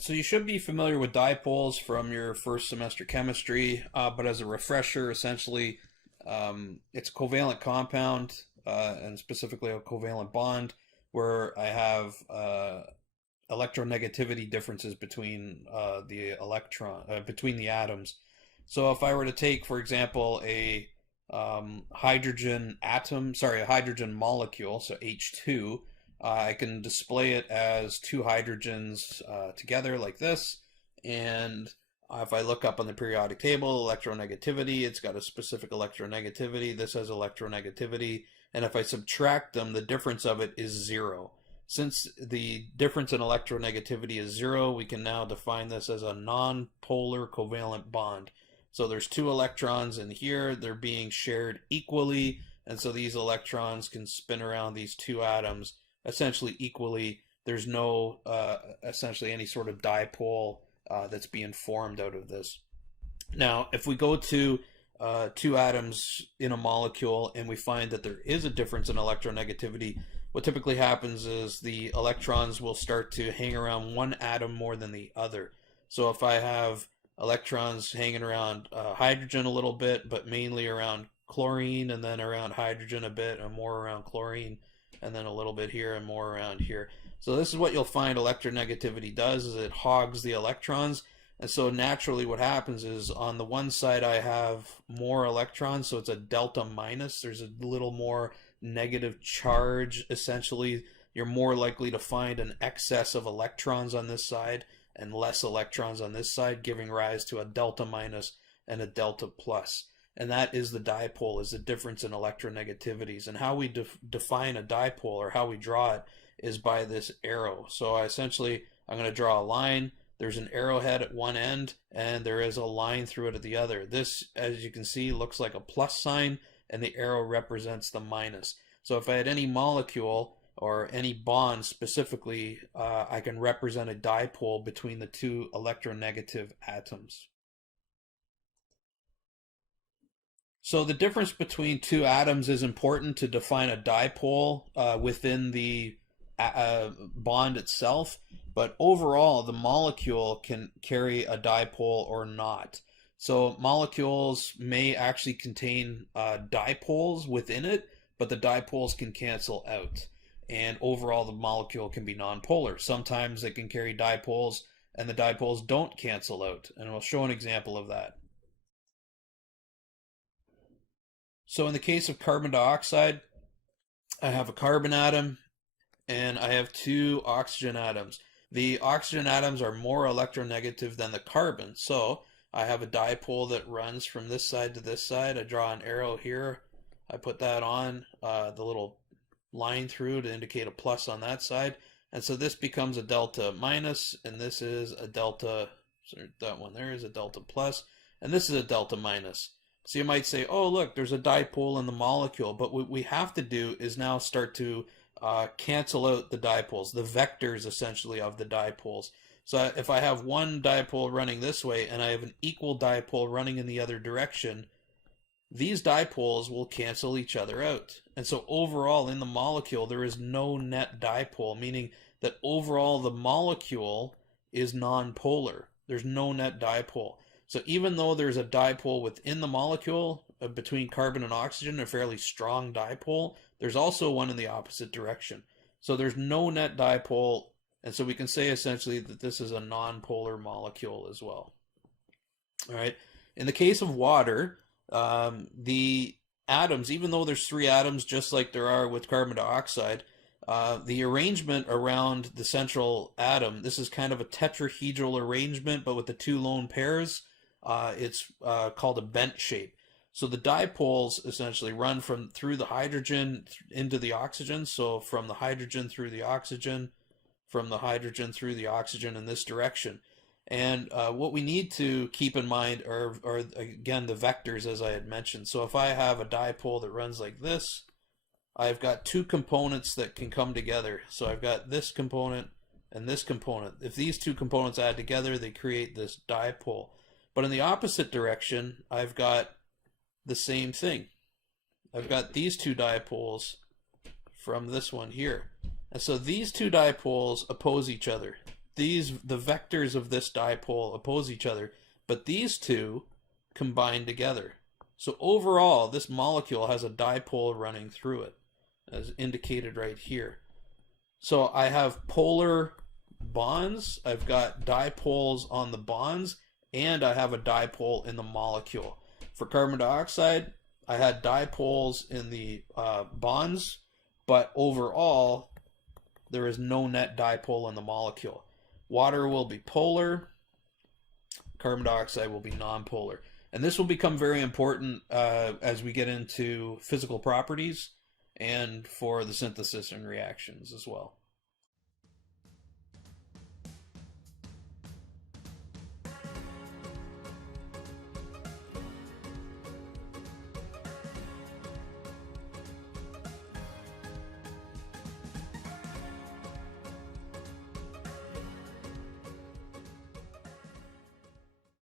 So you should be familiar with dipoles from your first semester chemistry, but as a refresher, essentially, it's a covalent compound, and specifically a covalent bond, where I have electronegativity differences between between the atoms. So if I were to take, for example, a a hydrogen molecule, so H2, I can display it as two hydrogens together like this. And if I look up on the periodic table, electronegativity, it's got a specific electronegativity. This has electronegativity. And if I subtract them, the difference of it is zero. Since the difference in electronegativity is zero, we can now define this as a non-polar covalent bond. So there's two electrons in here, they're being shared equally, and so these electrons can spin around these two atoms essentially equally. There's no essentially any sort of dipole that's being formed out of this. Now, if we go to two atoms in a molecule and we find that there is a difference in electronegativity, what typically happens is the electrons will start to hang around one atom more than the other. So if I have electrons hanging around hydrogen a little bit, but mainly around chlorine, and then around hydrogen a bit, and more around chlorine, and then a little bit here and more around here. So this is what you'll find electronegativity does, is it hogs the electrons. And so naturally what happens is on the one side I have more electrons, so it's a delta minus. There's a little more negative charge. Essentially, you're more likely to find an excess of electrons on this side and less electrons on this side, giving rise to a delta minus and a delta plus. And that is the dipole, is the difference in electronegativities. And how we define a dipole, or how we draw it, is by this arrow. So essentially, I'm going to draw a line. There's an arrowhead at one end, and there is a line through it at the other. This, as you can see, looks like a plus sign, and the arrow represents the minus. So if I had any molecule, or any bond specifically, I can represent a dipole between the two electronegative atoms. So the difference between two atoms is important to define a dipole within the bond itself, but overall the molecule can carry a dipole or not. So molecules may actually contain dipoles within it, but the dipoles can cancel out. And overall the molecule can be nonpolar. Sometimes it can carry dipoles and the dipoles don't cancel out. And we'll show an example of that. So in the case of carbon dioxide, I have a carbon atom and I have two oxygen atoms. The oxygen atoms are more electronegative than the carbon. So I have a dipole that runs from this side to this side. I draw an arrow here. I put that on the little line through to indicate a plus on that side, and so this becomes a delta minus, and this is a delta, sorry, that one there is a delta plus, and this is a delta minus. So you might say, oh look, there's a dipole in the molecule, but what we have to do is now start to cancel out the dipoles, the vectors essentially of the dipoles. So if I have one dipole running this way and I have an equal dipole running in the other direction, these dipoles will cancel each other out. And so overall in the molecule there is no net dipole, meaning that overall the molecule is nonpolar. There's no net dipole. So even though there's a dipole within the molecule between carbon and oxygen, a fairly strong dipole, there's also one in the opposite direction. So there's no net dipole, and so we can say essentially that this is a nonpolar molecule as well. All right. In the case of water, the atoms, even though there's three atoms just like there are with carbon dioxide, the arrangement around the central atom, this is kind of a tetrahedral arrangement, but with the two lone pairs, it's called a bent shape. So the dipoles essentially run through the hydrogen into the oxygen, so from the hydrogen through the oxygen, from the hydrogen through the oxygen in this direction. And what we need to keep in mind are again the vectors, as I had mentioned. So if I have a dipole that runs like this, I've got two components that can come together. So I've got this component and this component. If these two components add together, they create this dipole. But in the opposite direction, I've got the same thing. I've got these two dipoles from this one here. And so these two dipoles oppose each other. the vectors of this dipole oppose each other, but these two combine together. So overall, this molecule has a dipole running through it, as indicated right here. So I have polar bonds, I've got dipoles on the bonds, and I have a dipole in the molecule. For carbon dioxide, I had dipoles in the bonds, but overall, there is no net dipole in the molecule. Water will be polar, carbon dioxide will be nonpolar. And this will become very important as we get into physical properties and for the synthesis and reactions as well.